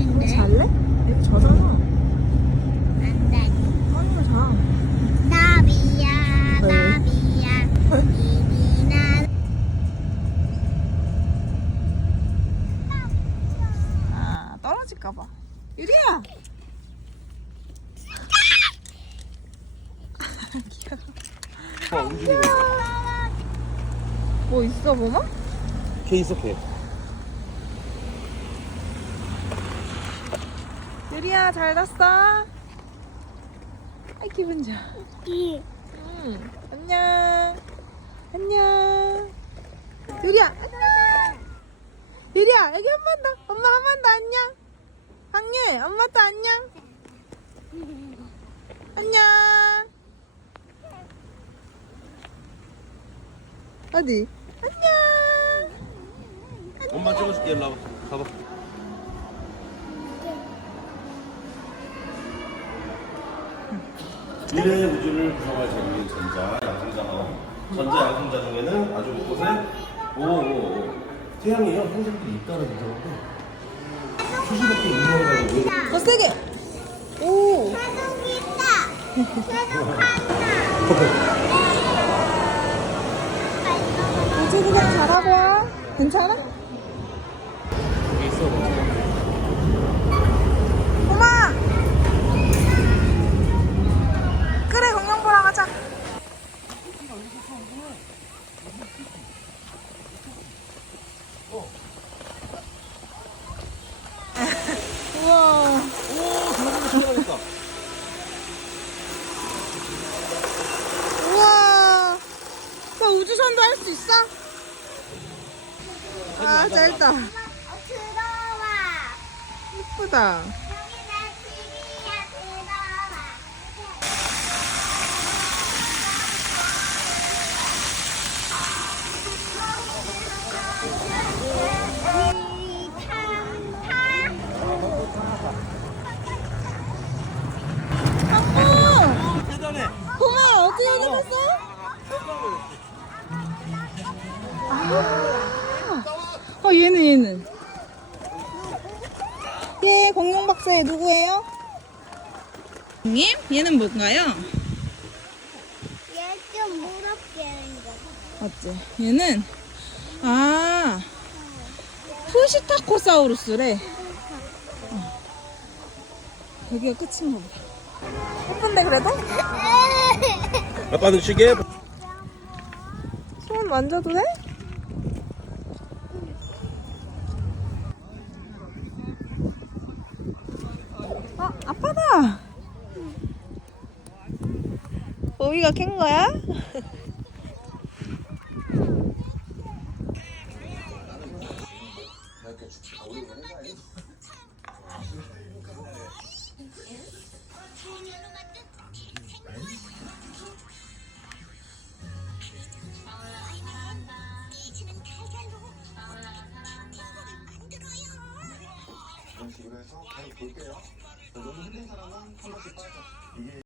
있는데. 잘래? 애기 자잖아. 안 돼. 하늘을 자. 나비야, 왜? 나비야. 이리 나. 아, 떨어질까봐. 유리야! 움직이고 있어. 뭐 있어, 뭐마? 걔 있어, 걔. 유리야, 잘 잤어? 아이, 기분 좋아. 안녕. 안녕. 유리야, 안녕. 유리야, 여기 한 번 더. 엄마 한 번 더 안녕. 박유, 엄마도 안녕. 안녕. 어디? 안녕. 엄마 찍어줄게, 일로 와봐. 가봐. 미래의 우주를 구성할 재료인 전자, 양성자하고 전자, 양성자 중에는 아주 곳곳에 태양이요 행성들이 있다는 거죠. 수십억 개 이상을 가지고 더 세게. 오. 계속 있다. 계속 간다. 이제 그냥 잘하고 와. 괜찮아? 여기 있어. 엄마. 그래, 공룡 보러 가자. 우와. 오, 저거 들어가겠다. 우와. 나 우주선도 할 수 있어? 아, 짧다. 들어와. 예쁘다. 여기 내 집이야. 들어와. 어, 대단해. 고마워. 어떻게 해줬어? 얘는. 얘 공룡 박사의 누구예요? 님? 얘는 뭔가요? 얘 좀 무섭게 생겼어. 맞지? 얘는 푸시타코사우루스래. 여기가 끝인가 보다. 예쁜데 그래도? 아빠는 쉬게. 손 만져도 돼? 아빠다. 오이가 캔 거야? 이런 식으로 해서 계속 볼게요. 너무 힘든 사람은 한 번씩 빠져. 이게